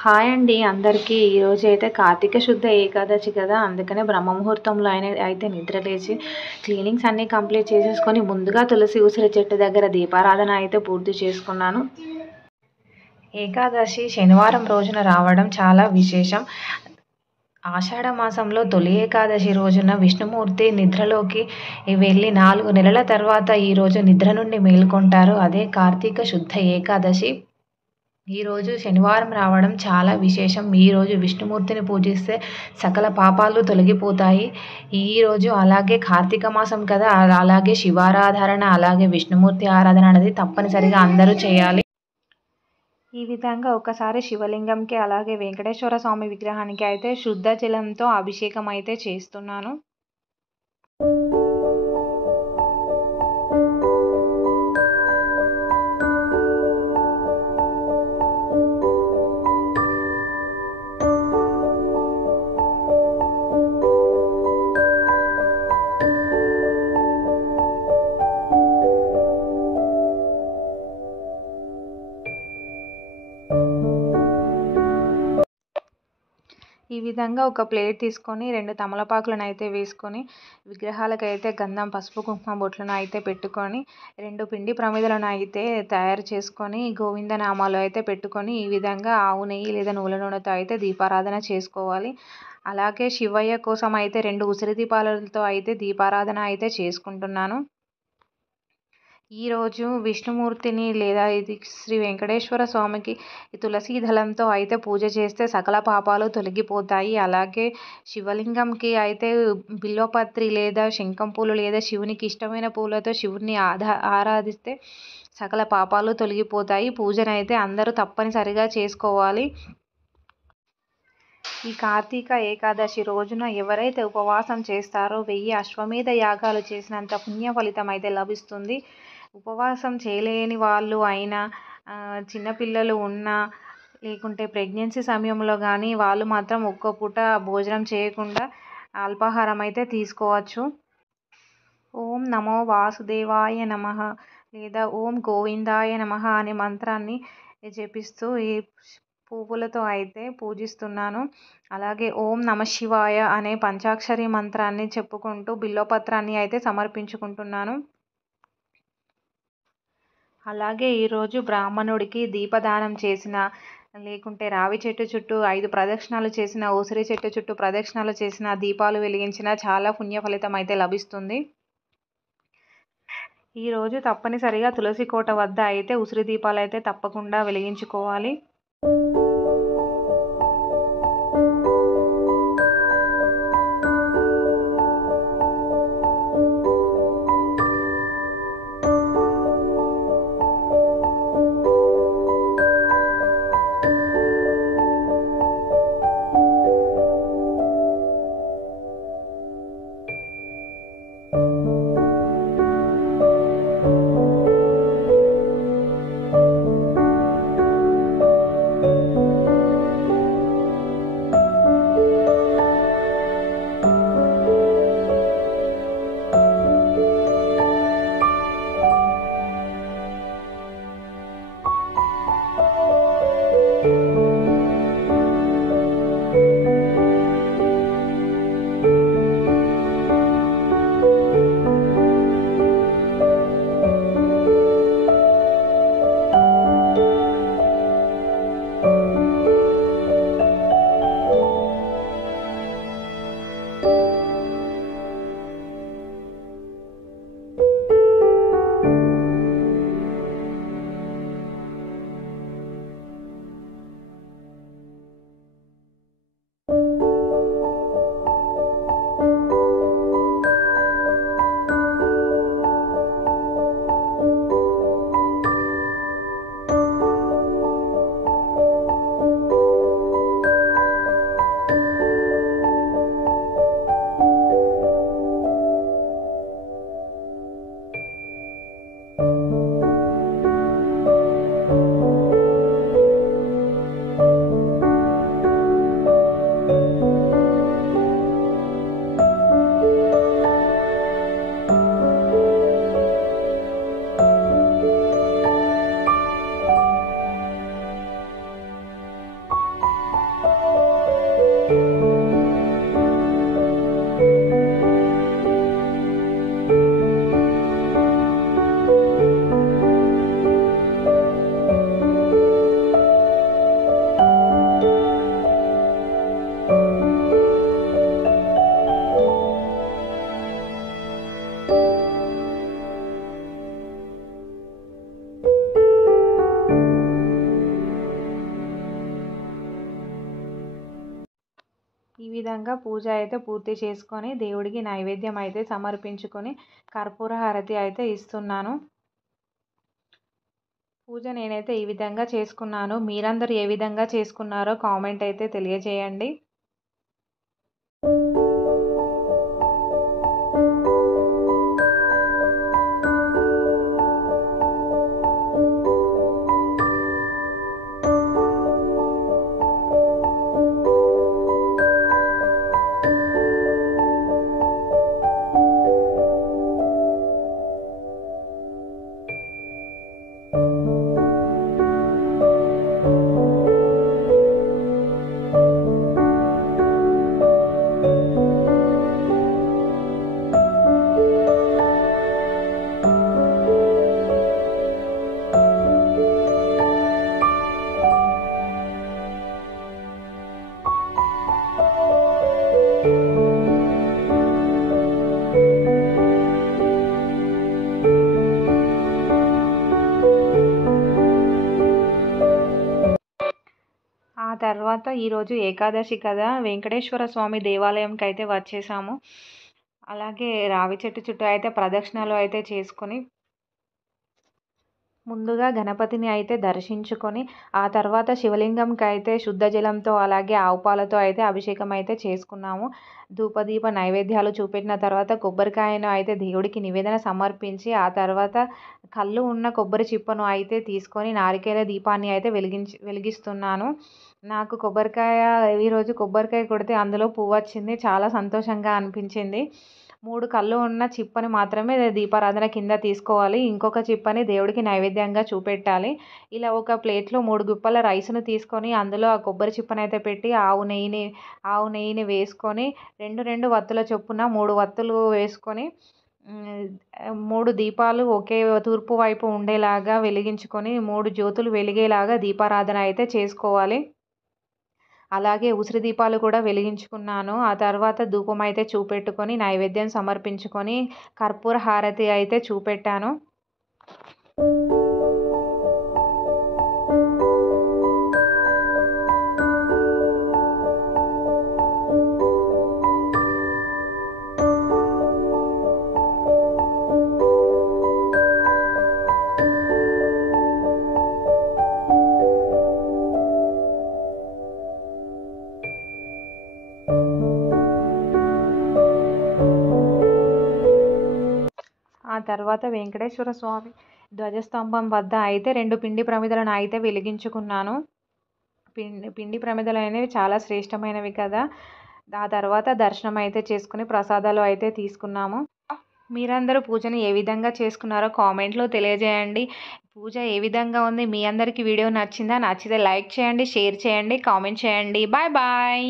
Hi అండి అందరికీ. ఈరోజైతే కార్తీక శుద్ధ ఏకాదశి కదా, అందుకనే బ్రహ్మముహూర్తంలో అయితే నిద్రలేచి క్లీనింగ్స్ అన్నీ కంప్లీట్ చేసేసుకొని ముందుగా తులసి ఉసిరి చెట్టు దగ్గర దీపారాధన అయితే పూర్తి చేసుకున్నాను. ఏకాదశి శనివారం రోజున రావడం చాలా విశేషం. ఆషాఢ మాసంలో తొలి ఏకాదశి రోజున విష్ణుమూర్తి నిద్రలోకి వెళ్ళి 4 నెలల తర్వాత ఈరోజు నిద్ర నుండి మేల్కొంటారు. అదే కార్తీక శుద్ధ ఏకాదశి. ఈరోజు శనివారం రావడం చాలా విశేషం. ఈరోజు విష్ణుమూర్తిని పూజిస్తే సకల పాపాలు తొలగిపోతాయి. ఈరోజు అలాగే కార్తీక మాసం కదా, అలాగే శివారాధన, అలాగే విష్ణుమూర్తి ఆరాధన అనేది తప్పనిసరిగా అందరూ చేయాలి. ఈ విధంగా ఒకసారి శివలింగంకి అలాగే వెంకటేశ్వర స్వామి విగ్రహానికి అయితే శుద్ధ జలంతో అభిషేకం అయితే చేస్తున్నాను. ఈ విధంగా ఒక ప్లేట్ తీసుకొని 2 తమలపాకులను అయితే వేసుకొని విగ్రహాలకైతే గంధం, పసుపు, కుంకుమ బొట్లను అయితే పెట్టుకొని 2 పిండి ప్రమిదలను అయితే తయారు చేసుకొని గోవిందనామాలు అయితే పెట్టుకొని ఈ విధంగా ఆవు నెయ్యి లేదా నువ్వుల నూనెతో అయితే దీపారాధన చేసుకోవాలి. అలాగే శివయ్య కోసం అయితే 2 ఉసిరి దీపాలతో అయితే దీపారాధన అయితే చేసుకుంటున్నాను. ఈరోజు విష్ణుమూర్తిని లేదా శ్రీ వెంకటేశ్వర స్వామికి తులసి దళంతో అయితే పూజ చేస్తే సకల పాపాలు తొలగిపోతాయి. అలాగే శివలింగంకి అయితే బిల్వపత్రి లేదా శంఖం పూలు లేదా శివునికి ఇష్టమైన పూలతో శివుని ఆరాధిస్తే సకల పాపాలు తొలగిపోతాయి. పూజనైతే అందరూ తప్పనిసరిగా చేసుకోవాలి. ఈ కార్తీక ఏకాదశి రోజున ఎవరైతే ఉపవాసం చేస్తారో 1000 అశ్వమేధ యాగాలు చేసినంత పుణ్య ఫలితం అయితే లభిస్తుంది. ఉపవాసం చేయలేని వాళ్ళు అయినా, చిన్నపిల్లలు ఉన్నా, లేకుంటే ప్రెగ్నెన్సీ సమయంలో కానీ వాళ్ళు మాత్రం ఒక్క పూట భోజనం చేయకుండా అల్పాహారం అయితే తీసుకోవచ్చు. ఓం నమో వాసుదేవాయ నమః లేదా ఓం గోవిందాయ నమః అనే మంత్రాన్ని జపిస్తూ ఈ పువ్వులతో అయితే పూజిస్తున్నాను. అలాగే ఓం నమఃశివాయ అనే పంచాక్షరి మంత్రాన్ని చెప్పుకుంటూ బిల్వపత్రాన్ని అయితే సమర్పించుకుంటున్నాను. అలాగే ఈరోజు బ్రాహ్మణుడికి దీపదానం చేసిన, లేకుంటే రావి చెట్టు చుట్టూ 5 ప్రదక్షిణాలు చేసిన, ఉసిరి చెట్టు చుట్టూ ప్రదక్షిణాలు చేసిన, దీపాలు వెలిగించిన చాలా పుణ్య ఫలితం అయితే లభిస్తుంది. ఈరోజు తప్పనిసరిగా తులసి కోట వద్ద అయితే ఉసిరి దీపాలు అయితే తప్పకుండా వెలిగించుకోవాలి. ఈ విధంగా పూజ అయితే పూర్తి చేసుకొని దేవుడికి నైవేద్యం అయితే సమర్పించుకొని కర్పూర హారతి అయితే ఇస్తున్నాను. పూజ నేనైతే ఈ విధంగా చేసుకున్నాను. మీరందరూ ఏ విధంగా చేసుకున్నారో కామెంట్ అయితే తెలియజేయండి. ఆ తర్వాత ఈరోజు ఏకాదశి కదా, వెంకటేశ్వర స్వామి దేవాలయంకి అయితే వచ్చేసాము. అలాగే రావి చెట్టు చుట్టూ అయితే ప్రదక్షిణలు అయితే చేసుకొని ముందుగా గణపతిని అయితే దర్శించుకొని ఆ తర్వాత శివలింగంకి అయితే శుద్ధ జలంతో అలాగే ఆవు పాలతో అయితే అభిషేకం అయితే చేసుకున్నాము. ధూపదీప నైవేద్యాలు చూపెట్టిన తర్వాత కొబ్బరికాయను అయితే దేవుడికి నివేదన సమర్పించి ఆ తర్వాత కళ్ళు ఉన్న కొబ్బరి చిప్పను అయితే తీసుకొని నారికేల దీపాన్ని అయితే వెలిగిస్తున్నాను. నాకు ఈరోజు కొబ్బరికాయ కొడితే అందులో పువ్వు వచ్చింది. చాలా సంతోషంగా అనిపించింది. 3 కళ్ళు ఉన్న చిప్పని మాత్రమే దీపారాధన కింద తీసుకోవాలి. ఇంకొక చిప్పని దేవుడికి నైవేద్యంగా చూపెట్టాలి. ఇలా ఒక ప్లేట్లో 3 గుప్పల రైస్‌ను తీసుకొని అందులో ఆ కొబ్బరి చిప్పనైతే పెట్టి ఆవు నెయ్యిని వేసుకొని 2 వత్తుల చొప్పున 3 వత్తులు వేసుకొని 3 దీపాలు ఒకే తూర్పు వైపు ఉండేలాగా వెలిగించుకొని 3 జ్యోతులు వెలిగేలాగా దీపారాధన అయితే చేసుకోవాలి. అలాగే ఉసిరి దీపాలు కూడా వెలిగించుకున్నాను. ఆ తర్వాత ధూపం అయితే చూపెట్టుకొని నైవేద్యం సమర్పించుకొని కర్పూర హారతి అయితే చూపెట్టాను. ఆ తర్వాత వెంకటేశ్వర స్వామి ధ్వజస్తంభం వద్ద అయితే 2 పిండి ప్రమిదలను అయితే వెలిగించుకున్నాను. పిండి ప్రమిదలు అనేవి చాలా శ్రేష్టమైనవి కదా. ఆ తర్వాత దర్శనం అయితే చేసుకుని ప్రసాదాలు అయితే తీసుకున్నాము. మీరందరూ పూజను ఏ విధంగా చేసుకున్నారో కామెంట్లో తెలియజేయండి. పూజ ఏ విధంగా ఉంది? మీ అందరికీ వీడియో నచ్చిందా? నచ్చితే లైక్ చేయండి, షేర్ చేయండి, కామెంట్ చేయండి. Bye bye.